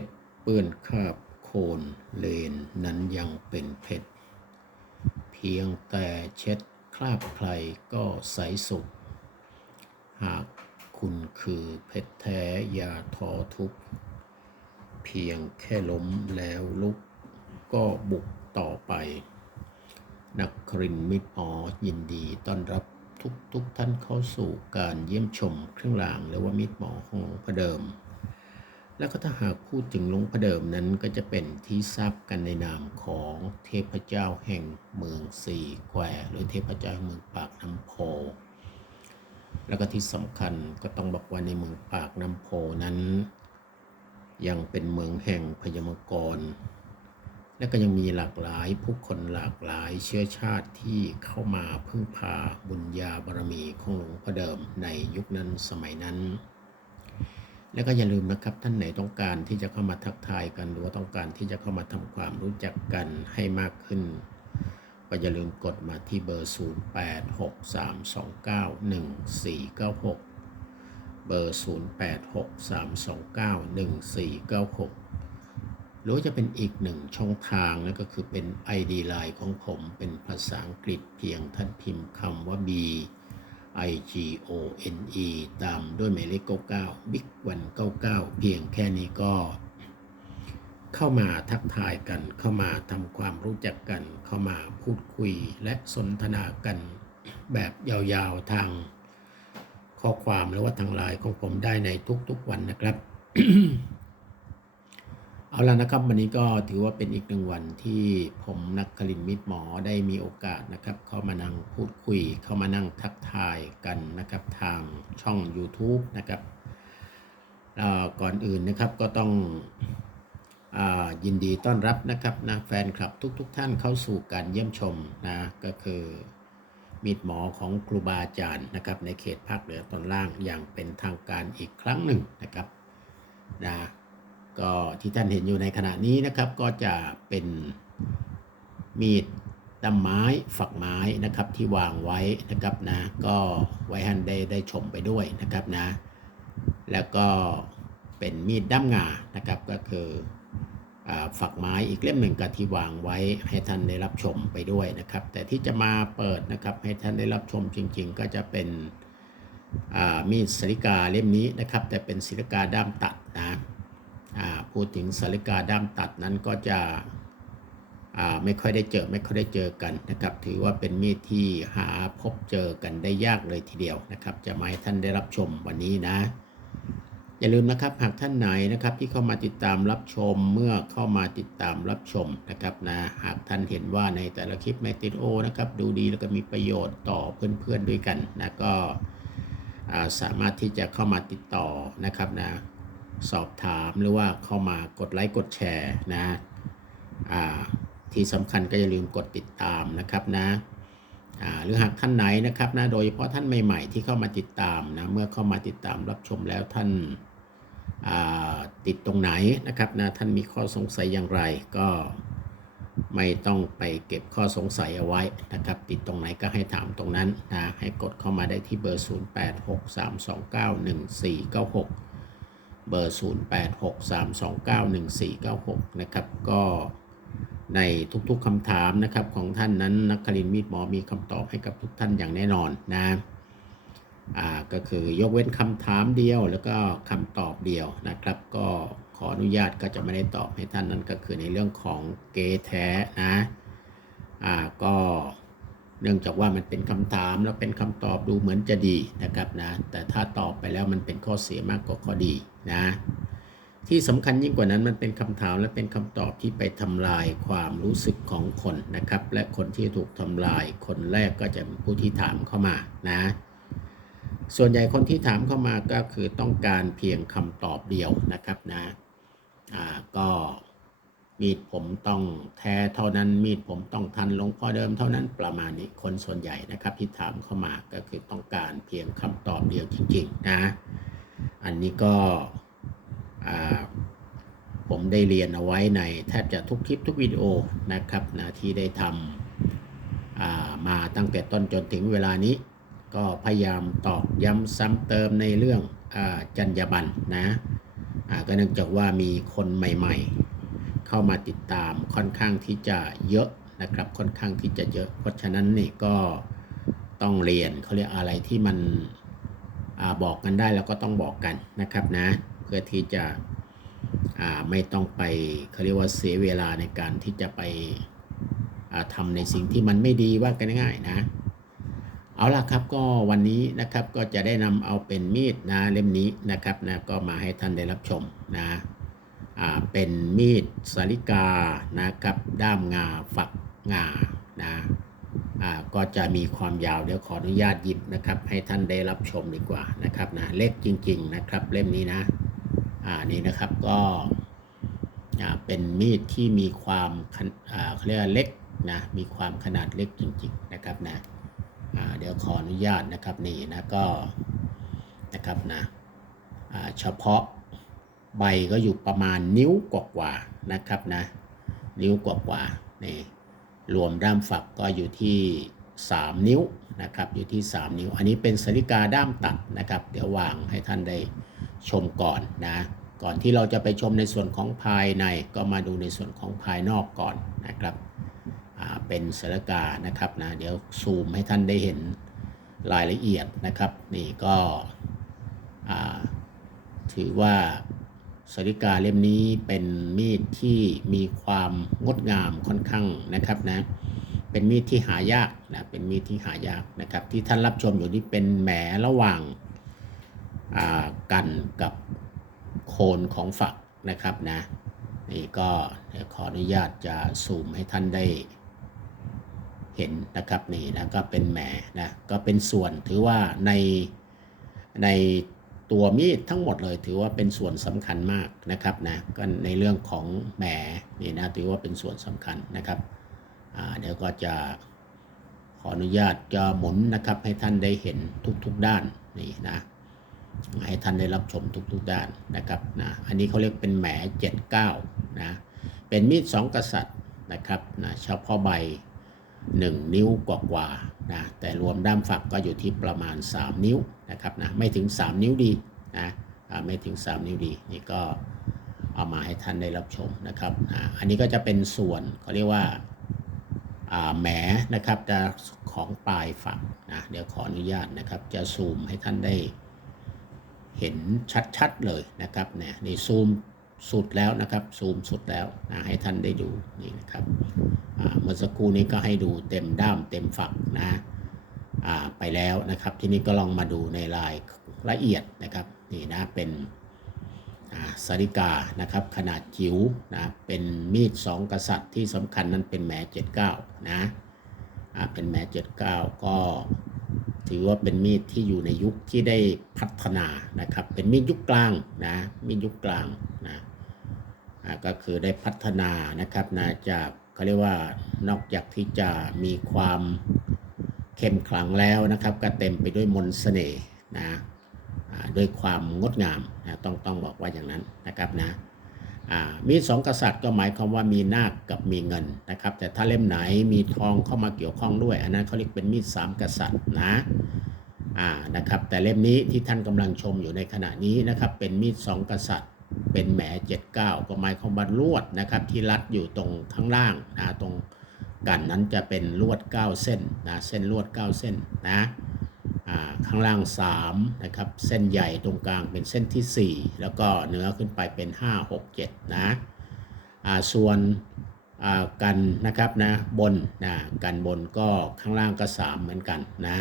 ชรเปื้อนคราบโคนเลนนั้นยังเป็นเพชรเพียงแต่เช็ดคราบใครก็ใสสุข หากคุณคือเพชรแท้อย่าท้อทุก เพียงแค่ล้มแล้วลุกก็บุกต่อไป นักครินมิตรอ๋อยินดีต้อนรับทุกทุกท่านเข้าสู่การเยี่ยมชมเครื่องรางหรือว่ามิตรหมอของหลวงพระเดิม แล้วก็ถ้าหากพูดถึงหลวงพระเดิมนั้นก็จะเป็นที่ทราบกันในนามของเทพเจ้าแห่งเมืองสี่แควหรือเทพเจ้าเมืองปากน้ำโพ แล้วก็ที่สำคัญก็ต้องบอกว่าในเมืองปากน้ำโพนั้น ยังเป็นเมืองแห่งพยมกร และก็ยังมีหลากหลายผู้คนหลากหลายเชื้อชาติที่เข้ามาพึ่งพาบุญญาบารมีของหลวงพ่อเดิมในยุคนั้นสมัยนั้น และก็อย่าลืมนะครับท่านไหนต้องการที่จะเข้ามาทักทายกันหรือว่าต้องการที่จะเข้ามาทำความรู้จักกันให้มากขึ้น ก็อย่าลืมกดมาที่เบอร์ 0863291496 เบอร์ 0863291496 หรือจะเป็นอีกหนึ่งช่องทางนั่นก็คือเป็น ID Line ของผมเป็นภาษาอังกฤษเพียงท่านพิมพ์คำว่า B I G O N E ตามด้วยหมายเลข99 Big 1 99 เพียงแค่นี้ก็ เข้ามาทักทายกัน เข้ามาทำความรู้จักกัน เข้ามาพูดคุยและสนทนากันแบบยาวๆทางข้อความหรือว่าทางไลน์ของผมได้ในทุกๆวันนะครับ เอาละนะครับวันนี้ก็ถือว่าเป็นอีกหนึ่งวันที่ผมนักคลินมิตรหมอได้มีโอกาสนะครับ เข้ามานั่งพูดคุย เข้ามานั่งทักทายกันนะครับทางช่อง YouTube นะครับก่อนอื่นนะครับก็ต้องอยินดีต้อนรับนะครับนะแฟนคลับทุกๆทท่านเข้าสู่การเยี่ยมชมนะก็คือมิตรหมอของครูบาอาจารย์นะครับในเขตภาคเหนือตอนล่างอย่างเป็นทางการอีกครั้งหนึ่งนะครับนะ ก็ที่ท่านเห็นอยู่ในขณะนี้นะครับ ก็จะเป็นมีดดำไม้ฝักไม้นะครับที่วางไว้นะครับนะก็ไว้ให้ได้ได้ชมไปด้วยนะครับนะ แล้วก็เป็นมีดด้ามงานะครับก็คือฝักไม้อีกเล่มหนึ่งก็ที่วางไว้ให้ท่านได้รับชมไปด้วยนะครับ แต่ที่จะมาเปิดนะครับให้ท่านได้รับชมจริง ๆ ก็จะเป็นมีดสริกาเล่มนี้นะครับ แต่เป็นสริกาด้ามตัดนะ พูดถึงสาริกาด้ามตัดนั้นก็จะไม่ค่อยได้เจอไม่ค่อยได้เจอกันนะครับ ถือว่าเป็นมีดที่หาพบเจอกันได้ยากเลยทีเดียวนะครับ จะมาให้ท่านได้รับชมวันนี้นะ อย่าลืมนะครับหากท่านไหนนะครับที่เข้ามาติดตามรับชมเมื่อเข้ามาติดตามรับชมนะครับนะหากท่านเห็นว่าในแต่ละคลิปในติดโอนะครับ ดูดีแล้วก็มีประโยชน์ต่อเพื่อนๆด้วยกันนะก็สามารถที่จะเข้ามาติดต่อนะครับนะ สอบถามหรือว่าเข้ามากดไลค์กดแชร์นะที่สำคัญก็อย่าลืมกดติดตามนะครับนะหรือหากท่านไหนนะครับนะโดยเฉพาะท่านใหม่ๆ ที่เข้ามาติดตามนะเมื่อเข้ามาติดตามรับชมแล้วท่านาติดตรงไหนนะครับนะท่านมีข้อสงสัยอย่างไรก็ไม่ต้องไปเก็บข้อสงสัยเอาไว้นะครับ ติดตรงไหนก็ให้ถามตรงนั้นนะให้กดเข้ามาได้ที่เบอร์ 0863291496 เบอร์ 0863291496 นะครับ ก็ในทุกๆคำถามนะครับของท่านนั้นนักคลินมีดหมอมีคำตอบให้กับทุกท่านอย่างแน่นอนนะอ่าก็คือยกเว้นคำถามเดียวแล้วก็คำตอบเดียวนะครับ ก็ขออนุญาตก็จะไม่ได้ตอบให้ท่านนั้นก็คือในเรื่องของเกแท้นะอ่าก็เนื่องจากว่ามันเป็นคำถามแล้วเป็นคำตอบดูเหมือนจะดีนะครับนะแต่ถ้าตอบไปแล้วมันเป็นข้อเสียมากกว่าข้อดี นะที่สำคัญยิ่งกว่านั้นมันเป็นคำถามและเป็นคำตอบที่ไปทำลายความรู้สึกของคนนะครับ และคนที่ถูกทำลายคนแรกก็จะเป็นผู้ที่ถามเข้ามานะส่วนใหญ่คนที่ถามเข้ามาก็คือต้องการเพียงคำตอบเดียวนะครับนะอ่าก็มีดผมต้องแท้เท่านั้นมีดผมต้องทันหลวงพ่อเดิมเท่านั้นประมาณนี้คนส่วนใหญ่นะครับที่ถามเข้ามาก็คือต้องการเพียงคำตอบเดียวจริงๆนะ อันนี้ก็ผมได้เรียนเอาไว้ในแทบจะทุกคลิปทุกวิดีโอนะครับนะที่ได้ทำมาตั้งแต่ต้นจนถึงเวลานี้ ก็พยายามตอกย้ำซ้ำเติมในเรื่องอจรรยาบรรณนะก็เนื่องจากว่ามีคนใหม่ๆ เข้ามาติดตามค่อนข้างที่จะเยอะนะครับค่อนข้างที่จะเยอะ เพราะฉะนั้นนี่ก็ต้องเรียนเขาเรียกอะไรที่มัน บอกกันได้แล้วก็ต้องบอกกันนะครับนะ เพื่อที่จะไม่ต้องไปเขาเรียกว่าเสียเวลาในการที่จะไปอ่าทำในสิ่งที่มันไม่ดีว่ากันง่ายๆนะ เอาล่ะครับก็วันนี้นะครับก็จะได้นำเอาเป็นมีดนะเล่มนี้นะครับนะก็มาให้ท่านได้รับชมนะเป็นมีดสาริกานะครับ ด้ามงาฝักงานะ ก็จะมีความยาวเดี๋ยวขออนุญาตหยิบนะครับ ให้ท่านได้รับชมดีกว่านะครับนะเล็กจริง ๆ นะครับเล่มนี้นะอ่านี่นะครับก็เป็นมีดที่มีความเขาเรียกเล็กนะมีความขนาดเล็กจริง ๆ นะครับนะเดี๋ยวขออนุญาตนะครับนี่นะก็นะครับนะเฉพาะใบก็อยู่ประมาณนิ้วกว่าๆนะครับนะ นิ้วกว่าๆนี่ รวมด้ามฝักก็อยู่ที่ 3 นิ้วนะครับอยู่ที่ 3 นิ้ว อันนี้เป็นสริกาด้ามตัดนะครับ เดี๋ยววางให้ท่านได้ชมก่อนนะก่อนที่เราจะไปชมในส่วนของภายในก็มาดูในส่วนของภายนอกก่อนนะครับเป็นสารกานะครับนะเดี๋ยวซูมให้ท่านได้เห็นรายละเอียดนะครับ นี่ก็ถือว่า สริกาเล่มนี้เป็นมีดที่มีความงดงามค่อนข้างนะครับนะเป็นมีดที่หายากนะเป็นมีดที่หายากนะครับ ที่ท่านรับชมอยู่นี่เป็นแหมระหว่างอ่ากันกับโคนของฝักนะครับนะนี่ก็ขออนุญาตจะซูมให้ท่านได้เห็นนะครับนี่นะก็เป็นแหมนะก็เป็นส่วนถือว่าในใน ตัวมีดทั้งหมดเลยถือว่าเป็นส่วนสำคัญมากนะครับนะก็ในเรื่องของแหมนี่นะถือว่าเป็นส่วนสำคัญนะครับเดี๋ยวก็จะขออนุญาตจะหมุนนะครับ ให้ท่านได้เห็นทุกๆด้านนี่นะให้ท่านได้รับชมทุกๆด้านนะครับนะอันนี้เขาเรียกเป็นแหม79นะเป็นมีดสองกษัตริย์นะครับนะเฉพาะใบ 1 นิ้วกว่าๆนะแต่รวมด้ามฝักก็อยู่ที่ประมาณ 3 นิ้วนะครับนะไม่ถึง 3 นิ้วดีนะไม่ถึง 3 นิ้วดีนี่ก็เอามาให้ท่านได้รับชมนะครับอ่าอันนี้ก็จะเป็นส่วนเขาเรียกว่าอ่าแหมนะครับจะของปลายฝักนะเดี๋ยวขออนุญาตนะครับจะซูมให้ท่านได้เห็นชัดๆเลยนะครับเนี่ยนี่ซูม สุดแล้วนะครับ ซูมสุดแล้วนะให้ท่านได้ดูนี่นะครับเมื่อสักครู่นี้ก็ให้ดูเต็มด้ามเต็มฝักนะไปแล้วนะครับ ทีนี้ก็ลองมาดูในลายละเอียดนะครับนี่นะเป็นสาริกานะครับ ขนาดจิ๋วนะเป็นมีดสองกษัตริย์ที่สำคัญนั้นเป็นแหม79นะอ่าเป็นแหม79 ก็ถือว่าเป็นมีดที่อยู่ในยุคที่ได้พัฒนานะครับ เป็นมีดยุคกลางนะมีดยุคกลางนะ ก็คือได้พัฒนานะครับนะจากเขาเรียกว่านอกจากที่จะมีความเข้มขลังแล้วนะครับ ก็เต็มไปด้วยมนต์เสน่ห์นะอ่าด้วยความงดงามนะต้องต้องบอกว่าอย่างนั้นนะครับนะอ่ามีสองกษัตริย์ก็หมายความว่ามีนาคกับมีเงินนะครับ แต่ถ้าเล่มไหนมีทองเข้ามาเกี่ยวข้องด้วย อันนั้นเขาเรียกเป็นมีดสามกษัตริย์นะอ่านะครับแต่เล่มนี้ที่ท่านกำลังชมอยู่ในขณะนี้นะครับ เป็นมีดสองกษัตริย์ เป็นแหม79 ก็หมายความว่าลวดนะครับที่รัดอยู่ตรงข้างล่างนะตรงกันนั้นจะเป็นลวด 9 เส้นนะเส้นลวด 9 เส้นนะข้างล่าง 3 นะครับ เส้นใหญ่ตรงกลางเป็นเส้นที่ 4 แล้วก็เนื้อขึ้นไปเป็น 5 6 7 นะส่วน กันนะครับนะบนนะกันบนก็ข้างล่างก็ 3 เหมือนกันนะ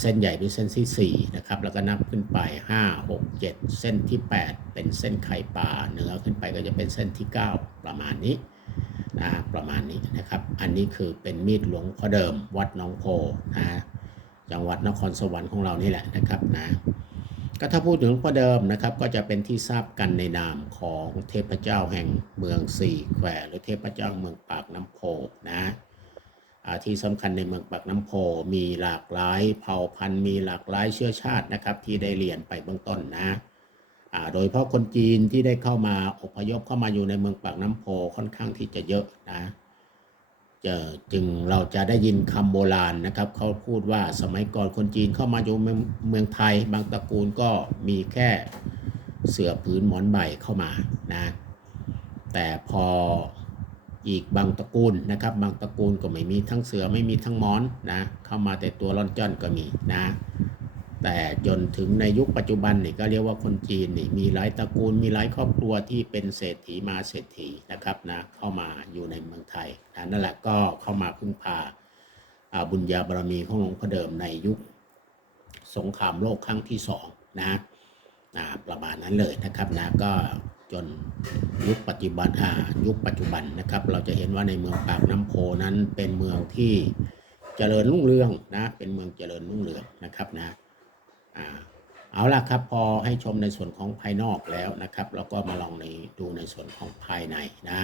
เส้นใหญ่เป็นเส้นที่4นะครับแล้วก็นับขึ้นไป 5 6 7 เส้นที่ 8 เป็นเส้นไข่ปลาเนื้อขึ้นไปก็จะเป็นเส้นที่ 9 ประมาณนี้นะประมาณนี้นะครับ อันนี้คือเป็นมีดหลวงพ่อเดิม วัดหนองโพนะจังหวัดนครสวรรค์ของเรานี่แหละนะครับนะ ก็ถ้าพูดถึงพเดิมนะครับก็จะเป็นที่ทราบกันในนามของเทพเจ้าแห่งเมืองสี่แควหรือเทพเจ้าเมืองปากน้ำโพนะที่สำคัญในเมืองปากน้ำโพมีหลากหลายเผ่าพันธุ์มีหลากหลายเชื้อชาตินะครับที่ได้เรียนไปเบื้องต้นนะโดยเฉพาะคนจีนที่ได้เข้ามาอพยพเข้ามาอยู่ในเมืองปากน้ำโพค่อนข้างที่จะเยอะนะ จึงเราจะได้ยินคำโบราณนะครับ เขาพูดว่าสมัยก่อนคนจีนเข้ามาอยู่เมืองเมืองไทย บางตระกูลก็มีแค่เสือผืนหมอนใบเข้ามานะแต่พออีกบางตระกูลนะครับ บางตระกูลก็ไม่มีทั้งเสือไม่มีทั้งหมอนนะเข้ามาแต่ตัวร่อนจ้อนก็มีนะ แต่จนถึงในยุคปัจจุบันนี่ก็เรียกว่าคนจีนนี่มีหลายตระกูลมีหลายครอบครัวที่เป็นเศรษฐีมาเศรษฐีนะครับนะเข้ามาอยู่ในเมืองไทยนะนั่นแหละก็เข้ามาพึ่งพาบุญญาบารมีของหลวงพ่อเดิมในยุคสงครามโลกครั้งที่สองนะนะประมาณนั้นเลยนะครับนะก็จนยุคปัจจุบันอ่ายุคปัจจุบันนะครับ เราจะเห็นว่าในเมืองปากน้ำโพนั้นเป็นเมืองที่เจริญรุ่งเรืองนะเป็นเมืองเจริญรุ่งเรืองนะครับนะ อ่าเอาล่ะครับพอให้ชมในส่วนของภายนอกแล้วนะครับแล้วก็มาลองในดูในส่วนของภายในนะ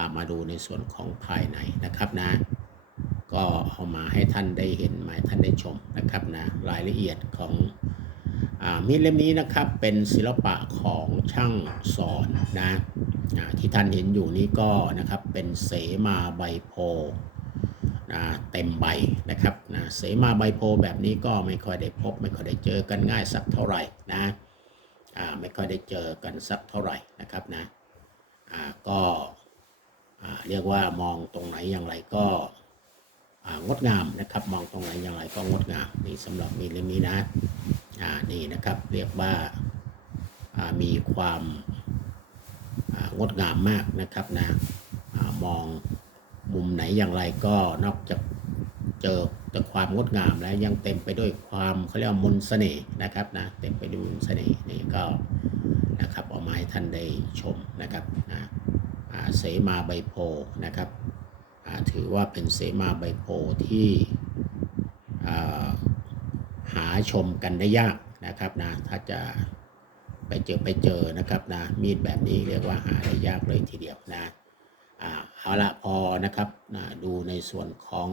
ามาดูในส่วนของภายในนะครับนะ ก็เอามาให้ท่านได้เห็นมาท่านได้ชมนะครับนะรายละเอียดของอมีดเล่มนี้นะครับเป็นศิลปะของช่างสอนนะที่ท่านเห็นอยู่นี้ก็นะครับเป็นเสมาใบโพ นะเต็มใบนะครับนะเสมาใบโพแบบนี้ก็ไม่ค่อยได้พบ ไม่ค่อยได้เจอกันง่ายสักเท่าไหร่นะอ่าไม่ค่อยได้เจอกันสักเท่าไหร่นะครับนะอ่าก็อ่าเรียกว่ามองตรงไหนอย่างไรก็งดงามนะครับ มองตรงไหนอย่างไรก็งดงามนี่สำหรับมีดเล่มนี้นะอ่านี่นะครับเรียกว่ามีความงดงามมากนะครับนะอมอง มุมไหนอย่างไรก็นอกจากเจอแต่ความงดงามแล้วยังเต็มไปด้วยความเขาเรียกมนเสน่ห์นะครับนะเต็มไปด้วยมนเสน่ห์นี่ก็นะครับเอามาให้ท่านได้ชมนะครับนะเสมาใบโพนะครับถือว่าเป็นเสมาใบโพที่หาชมกันได้ยากนะครับนะถ้าจะไปเจอไปเจอนะครับนะมีดแบบนี้เรียกว่าหาได้ยากเลยทีเดียวนะ เอาละพอนะครับนะดูในส่วนของ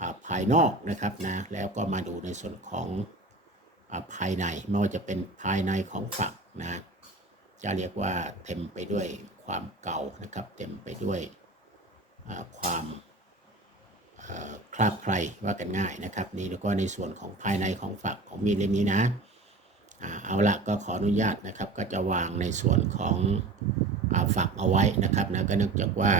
อภายนอกนะครับนะแล้วก็มาดูในส่วนของอภายในไม่ว่าจะเป็นภายในของฝักนะจะเรียกว่าเต็มไปด้วยความเก่านะครับ เต็มไปด้วยความคราบใครว่ากันง่ายนะครับ นี่แล้วก็ในส่วนของภายในของฝักของมีดเล่มนี้นะเอาละก็ขออนุญาตนะครับ ก็จะวางในส่วนของ ฝากเอาไว้นะครับนะก็เนื่องจากว่า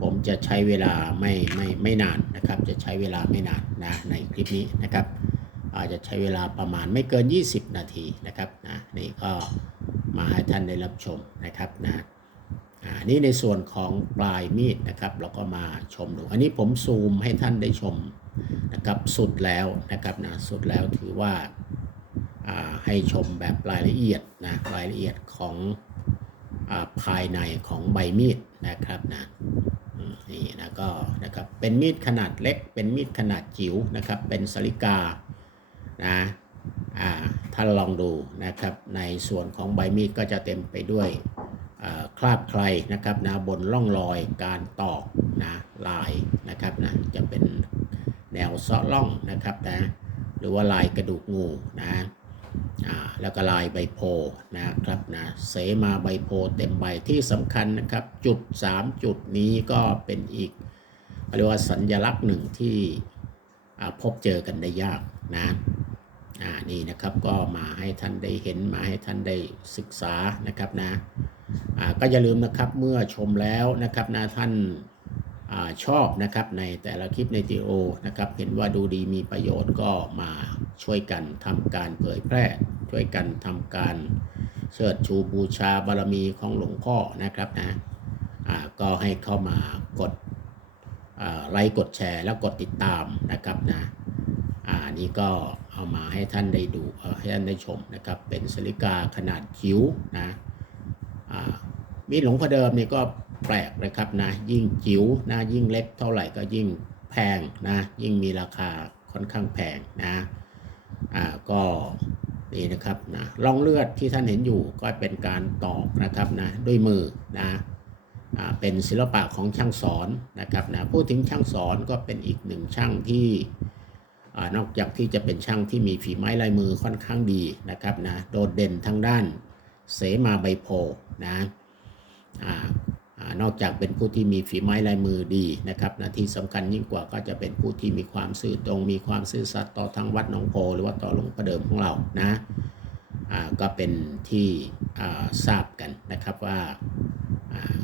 ผมจะใช้เวลาไม่ไม่ไม่นานนะครับ จะใช้เวลาไม่นานนะในคลิปนี้นะครับอาจจะใช้เวลาประมาณไม่เกิน 20 นาทีนะครับนะนี่ก็มาให้ท่านได้รับชมนะครับนะนี่ในส่วนของปลายมีดนะครับเราก็มาชมดู อันนี้ผมซูมให้ท่านได้ชมนะครับสุดแล้วนะครับนะสุดแล้วถือว่าให้ชมแบบรายละเอียดนะรายละเอียดของ ภายในของใบมีดนะครับนะนี่นะก็นะครับเป็นมีดขนาดเล็ก เป็นมีดขนาดจิ๋วนะครับ เป็นสลิกานะอ่าท่านลองดูนะครับ ในส่วนของใบมีดก็จะเต็มไปด้วยคราบใครนะครับนะบนร่องรอยการตอกนะลายนะครับนะจะเป็นแนวเซาะล่องนะครับนะหรือว่าลายกระดูกงูนะ แล้วก็ลายใบโพนะครับนะเสมาใบโพเต็มใบที่สำคัญนะครับ จุด 3 จุดนี้ก็เป็นอีกเรียกว่าสัญลักษณ์หนึ่งที่พบเจอกันได้ยากนะอ่านี่นะครับก็มาให้ท่านได้เห็นมาให้ท่านได้ศึกษานะครับนะอ่าก็อย่าลืมนะครับเมื่อชมแล้วนะครับนะท่านอาชอบนะครับในแต่ละคลิปในทีโอนะครับเห็นว่าดูดีมีประโยชน์ก็มา ช่วยกันทำการเผยแพร่ ช่วยกันทำการเชิดชูบูชาบารมีของหลวงพ่อนะครับนะอ่าก็ให้เข้ามากดอ่าไลค์กดแชร์แล้วกดติดตามนะครับนะอ่านี่ก็เอามาให้ท่านได้ดูเอ่อให้ท่านได้ชมนะครับ เป็นสลิกาขนาดจิ๋วนะอ่ามีหลวงพ่อเดิมนี่ก็แปลกเลยครับนะยิ่งจิ๋วนะยิ่งเล็กเท่าไหร่ก็ยิ่งแพงนะยิ่งมีราคาค่อนข้างแพงนะ อ่าก็นี่นะครับนะร่องเลือดที่ท่านเห็นอยู่ก็เป็นการตอกนะครับนะด้วยมือนะอเป็นศิลปะของช่างสอนนะครับนะพูดถึงช่างสอนก็เป็นอีกหนึ่งช่างที่อนอกจากที่จะเป็นช่างที่มีฝีไม้ลายมือค่อนข้างดีนะครับนะโดดเด่นทางด้านเสมาใบโพนะ นอกจากเป็นผู้ที่มีฝีไม้ลายมือดีนะครับนะที่สำคัญยิ่งกว่าก็จะเป็นผู้ที่มีความซื่อตรง มีความซื่อสัตย์ต่อทางวัดหนองโพหรือว่าต่อหลวงพ่อเดิมของเรานะาก็เป็นที่ทราบกันนะครับว่าา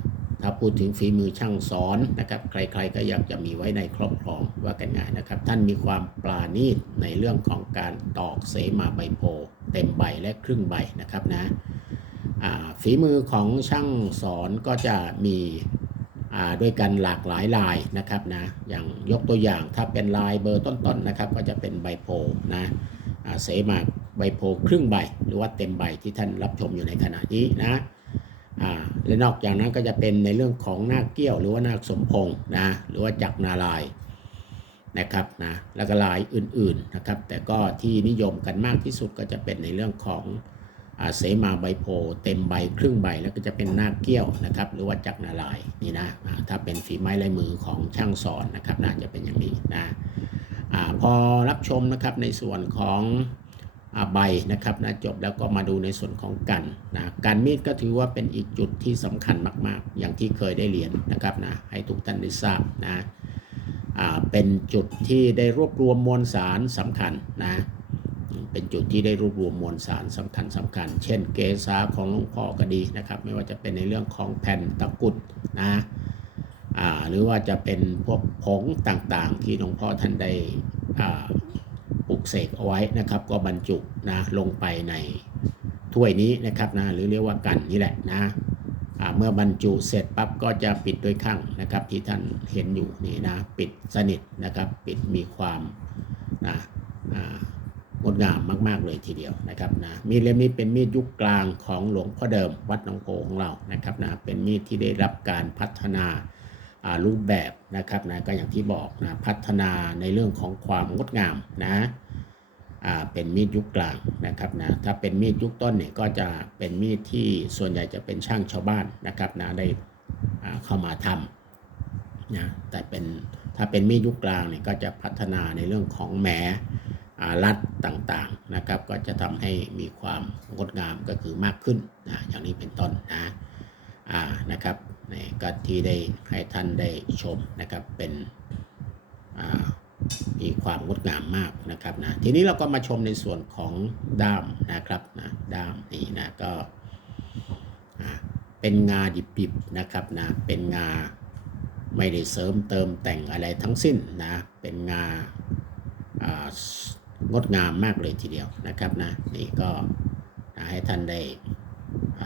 ถ้าพูดถึงฝีมือช่างสอนนะครับ ใครๆก็อยากจะมีไว้ในครอบครองว่ากันง่ายนะครับ ท่านมีความปราณีตในเรื่องของการตอกเสมาใบโพเต็มใบและครึ่งใบนะครับนะ ฝีมือของช่างสอนก็จะมีด้วยกันหลากหลายลายนะครับนะอย่างยกตัวอย่างถ้าเป็นลายเบอร์ต้นๆนะครับ ก็จะเป็นใบโพนะเสมาใบโพครึ่งใบ หรือว่าเต็มใบที่ท่านรับชมอยู่ในขณะนี้นะและนอกจากนั้นก็จะเป็นในเรื่องของนาคเกี้ยว หรือว่านาคสมพงษ์นะหรือว่าจักรนาลายนะครับนะแล้วก็ลายอื่นๆนะครับ แต่ก็ที่นิยมกันมากที่สุดก็จะเป็นในเรื่องของ เสมาใบโพเต็มใบครึ่งใบแล้วก็จะเป็นนาเกี้ยวนะครับ หรือว่าจักรนาลายนี่นะอ่าถ้าเป็นฝีไม้ลายมือของช่างสอนนะครับน่าจะเป็นอย่างนี้นะอาพอรับชมนะครับในส่วนของอาใบนะครับนะจบแล้วก็มาดูในส่วนของกันนะการมีดก็ถือว่าเป็นอีกจุดที่สำคัญมาก ๆ อย่างที่เคยได้เรียนนะครับนะให้ทุกท่านได้ทราบนะอ่าเป็นจุดที่ได้รวบรวมมวลสารสำคัญนะ เป็นจุดที่ได้รวบรวมมวลสารสำคัญสำคัญ เช่น เกษาของหลวงพ่อก็ดีนะครับ ไม่ว่าจะเป็นในเรื่องของแผ่นตะกุดนะหรือว่าจะเป็นพวกผงต่างๆ ที่หลวงพ่อท่านได้ปลุกเสกเอาไว้นะครับ ก็บรรจุนะลงไปในถ้วยนี้นะครับนะหรือเรียกว่ากันนี่แหละนะเมื่อบรรจุเสร็จปั๊บก็จะปิดด้วยข้างนะครับ ที่ท่านเห็นอยู่นี่นะ ปิดสนิทนะครับ ปิดมีความนะอ่า งดงามมาก ๆ เลยทีเดียวนะครับนะมีดเล่มนี้เป็นมีดยุคกลางของหลวงพ่อเดิมวัดหนองโพของเรานะครับนะเป็นมีดที่ได้รับการพัฒนารูปแบบนะครับนะก็อย่างที่บอกนะพัฒนาในเรื่องของความงดงามนะอ่าเป็นมีดยุคกลางนะครับนะถ้าเป็นมีดยุคต้นเนี่ยก็จะเป็นมีดที่ส่วนใหญ่จะเป็นช่างชาวบ้านนะครับนะได้อ่าเข้ามาทำนะแต่เป็นถ้าเป็นมีดยุคกลางเนี่ยก็จะพัฒนาในเรื่องของแหม รัดต่างๆนะครับ ก็จะทำให้มีความงดงามก็คือมากขึ้นนะอย่างนี้เป็นต้นนะอ่านะครับนี่ก็ที่ได้ให้ท่านได้ชมนะครับเป็นอ่ามีความงดงามมากนะครับนะทีนี้เราก็มาชมในส่วนของด้ามนะครับนะด้ามนี่นะก็เป็นงาดิบๆนะครับนะเป็นงาไม่ได้เสริมเติมแต่งอะไรทั้งสิ้นนะเป็นงาา งดงามมากเลยทีเดียวนะครับนะนี่ก็ให้ท่านได้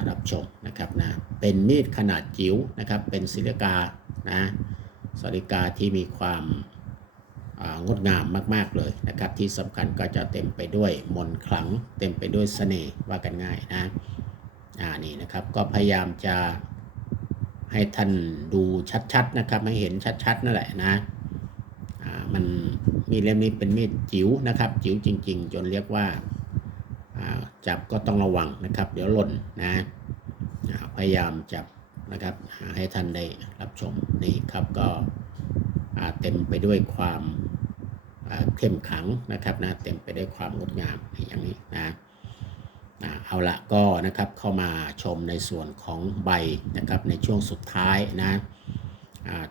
รับชมนะครับนะเป็นมีดขนาดจิ๋วนะครับ เป็นศิลกานะศิลกาที่มีความงดงามมาก ๆ เลยนะครับ ที่สำคัญก็จะเต็มไปด้วยมนต์ขลัง เต็มไปด้วยเสน่ห์ว่ากันง่ายนะอ่านี่นะครับก็พยายามจะให้ท่านดูชัด ๆ นะครับ ให้เห็นชัด ๆ นั่นแหละนะ มันมีดเล่มนี้เป็นมีดจิ๋วนะครับ จิ๋วจริง ๆ จนเรียกว่าจับก็ต้องระวังนะครับ เดี๋ยวหล่นนะพยายามจับนะครับหาให้ท่านได้รับชมนี่ครับก็เต็มไปด้วยความเข้มขังนะครับนะเต็มไปด้วยความงดงามอย่างนี้นะเอาละก็นะครับเข้ามาชมในส่วนของใบนะครับในช่วงสุดท้ายนะ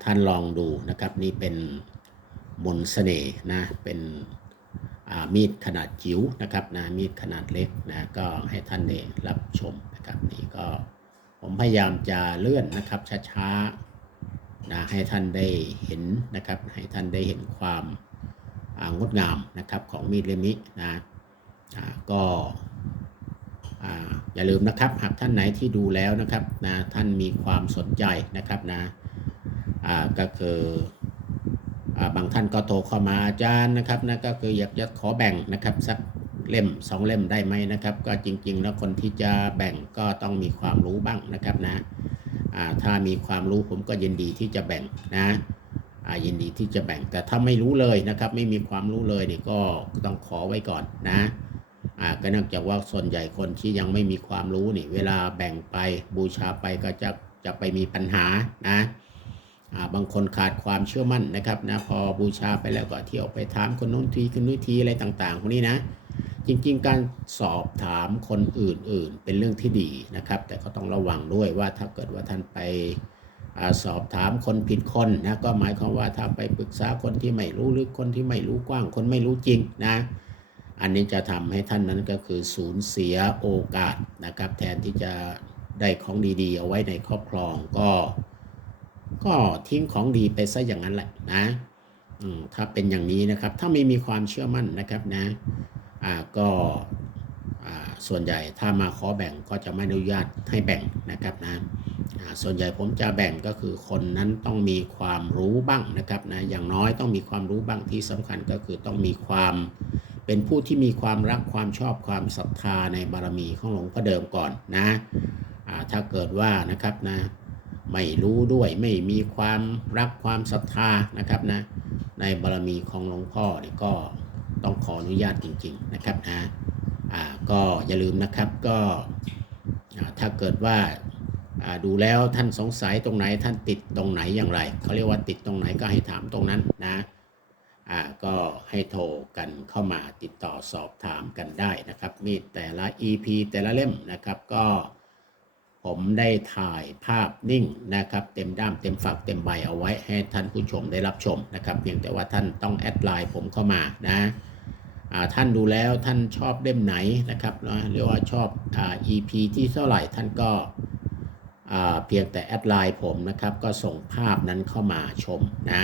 ท่านลองดูนะครับนี่เป็น มนต์เสน่ห์นะเป็นมีดขนาดจิ๋วนะครับนะมีดขนาดเล็กนะก็ให้ท่านได้รับชมนะครับนี่ก็ผมพยายามจะเลื่อนนะครับช้าๆนะให้ท่านได้เห็นนะครับให้ท่านได้เห็นความางดงามนะครับของมีดเล่มนี้นะก็ออย่าลืมนะครับหากท่านไหนที่ดูแล้วนะครับนะท่านมีความสนใจนะครับนะก็คือ บางท่านก็โทรเข้ามาอาจารย์นะครับนะก็คืออยากจะขอแบ่งนะครับสักเล่มสองเล่มได้ไหมนะครับ ก็จริง ๆ แล้วคนที่จะแบ่งก็ต้องมีความรู้บ้างนะครับนะถ้ามีความรู้ผมก็ยินดีที่จะแบ่งนะยินดีที่จะแบ่งแต่ถ้าไม่รู้เลยนะครับ ไม่มีความรู้เลยนี่ก็ต้องขอไว้ก่อนนะก็เนื่องจากว่าส่วนใหญ่คนที่ยังไม่มีความรู้นี่เวลาแบ่งไปบูชาไปก็จะจะไปมีปัญหานะ บางคนขาดความเชื่อมั่นนะครับนะพอบูชาไปแล้วก็เที่ยวไปถามคนนู้นทีคนนู้นทีอะไรต่างๆพวกนี้นะ จริงๆ การสอบถามคนอื่นๆ เป็นเรื่องที่ดีนะครับ แต่ก็ต้องระวังด้วยว่าถ้าเกิดว่าท่านไปอสอบถามคนผิดคนนะก็หมายความว่าถ้าไปปรึกษาคนที่ไม่รู้หรือคนที่ไม่รู้กว้าง คนไม่รู้จริงนะ อันนี้จะทำให้ท่านนั้นก็คือสูญเสียโอกาสนะครับ แทนที่จะได้ของดีๆ เอาไว้ในครอบครองก็ ก็ทิ้งของดีไปซะอย่างนั้นแหละนะถ้าเป็นอย่างนี้นะครับ ถ้าไม่มีความเชื่อมั่นนะครับนะก็ส่วนใหญ่ถ้ามาขอแบ่งก็จะไม่อนุญาตให้แบ่งนะครับนะส่วนใหญ่ผมจะแบ่งก็คือคนนั้นต้องมีความรู้บ้างนะครับนะอย่างน้อยต้องมีความรู้บ้างที่สำคัญก็คือต้องมีความเป็นผู้ที่มีความรักความชอบความศรัทธาในบารมีของหลวงพ่อเดิมก่อนนะถ้าเกิดว่านะครับนะ ไม่รู้ด้วยไม่มีความรักความศรัทธานะครับนะในบารมีของหลวงพ่อเนี่ยก็ต้องขออนุญาตจริง ๆนะครับนะอ่าก็อย่าลืมนะครับก็ถ้าเกิดว่าอ่าดูแล้วท่านสงสัยตรงไหนท่านติดตรงไหนอย่างไรเขาเรียกว่าติดตรงไหนก็ให้ถามตรงนั้นนะอ่าก็ให้โทรกันเข้ามาติดต่อสอบถามกันได้นะครับ มีแต่ละ EP แต่ละเล่มนะครับก็ ผมได้ถ่ายภาพนิ่งนะครับ เต็มด้ามเต็มฝักเต็มใบเอาไว้ให้ท่านผู้ชมได้รับชมนะครับเพียงแต่ว่าท่านต้องแอดไลน์ผมเข้ามานะท่านดูแล้วท่านชอบเล่มไหนนะครับนะหรือว่าชอบอ่า EP ที่เท่าไหร่ท่านก็อ่าเพียงแต่แอดไลน์ผมนะครับ ก็ส่งภาพนั้นเข้ามาชมนะ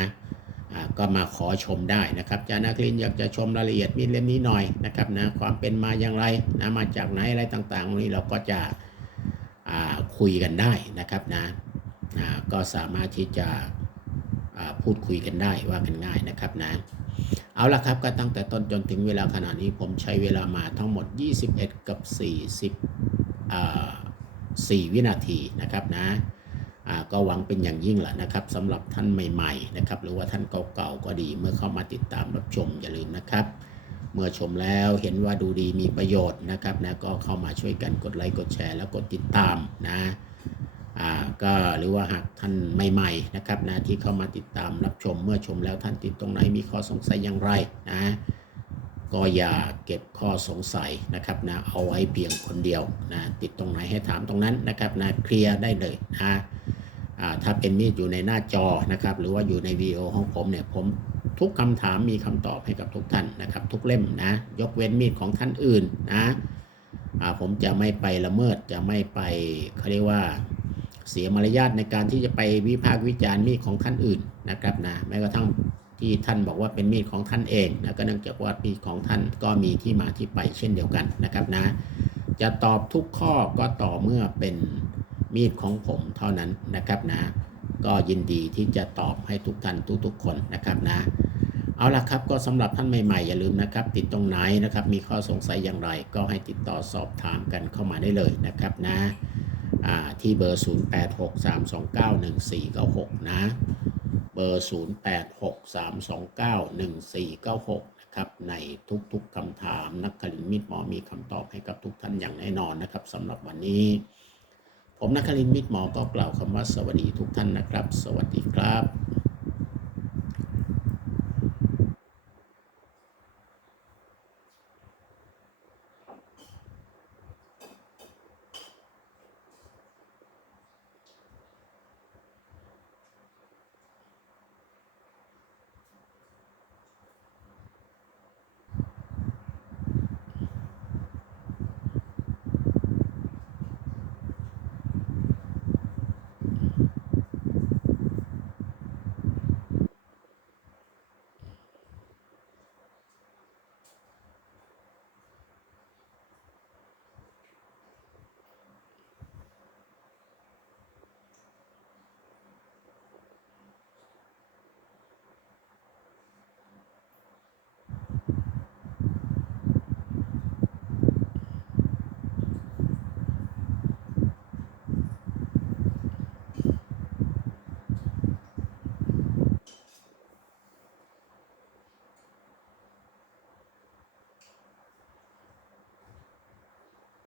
อ่าก็มาขอชมได้นะครับจานักเรียนอยากจะชมรายละเอียดมีเล่มนี้หน่อยนะครับนะความเป็นมาอย่างไรนะมาจากไหนอะไรต่างๆนี้เราก็จะ คุยกันได้นะครับนะอ่าก็สามารถที่จะพูดคุยกันได้ว่ากันง่ายนะครับนะเอาละครับก็ตั้งแต่ต้นจนถึงเวลาขณะนี้ผมใช้เวลามาทั้งหมด 21 กับ 40 4 วินาทีนะครับนะอ่าก็หวังเป็นอย่างยิ่งแหละนะครับสำหรับท่านใหม่ ๆ นะครับ หรือว่าท่านเก่าๆก็ดีเมื่อเข้ามาติดตามรับชมอย่าลืมนะครับ เมื่อชมแล้วเห็นว่าดูดีมีประโยชน์นะครับนะก็เข้ามาช่วยกันกดไลค์กดแชร์แล้วกดติดตามนะอ่าก็หรือว่าหากท่านใหม่ๆนะครับนะที่เข้ามาติดตามรับชม เมื่อชมแล้วท่านติดตรงไหนมีข้อสงสัยอย่างไรนะก็อย่าเก็บข้อสงสัยนะครับนะเอาไว้เพียงคนเดียวนะติดตรงไหนให้ถามตรงนั้นนะครับนะเคลียร์ได้เลยนะอ่าถ้าเป็นมีดอยู่ในหน้าจอนะครับหรือว่าอยู่ในวีดีโอของผมเนี่ยผม ทุกคำถามมีคำตอบให้กับทุกท่านนะครับ ทุกเล่มนะ ยกเว้นมีดของท่านอื่นนะผมจะไม่ไปละเมิดจะไม่ไปเขาเรียกว่าเสียมารยาทในการที่จะไปวิพากษ์วิจารณ์มีดของท่านอื่นนะครับนะแม้กระทั่งที่ท่านบอกว่าเป็นมีดของท่านเองนะก็เนื่องจากว่ามีดของท่านก็มีที่มาที่ไปเช่นเดียวกันนะครับนะ จะตอบทุกข้อก็ต่อเมื่อเป็นมีดของผมเท่านั้นนะครับนะ ก็ยินดีที่จะตอบให้ทุกท่านทุกๆ คนนะครับนะ เอาละครับก็สำหรับท่านใหม่ๆ อย่าลืมนะครับ ติดตรงไหนนะครับ มีข้อสงสัยอย่างไร ก็ให้ติดต่อสอบถามกันเข้ามาได้เลยนะครับนะที่เบอร์ 0863291496 นะ เบอร์ 0863291496 นะครับ ในทุกๆคำถามนักคลินมิตรหมอมีคำตอบให้กับทุกท่านอย่างแน่นอนนะครับสำหรับวันนี้ ผมนักคลินมิตรหมอก็กล่าวคำว่าสวัสดีทุกท่านนะครับ สวัสดีครับ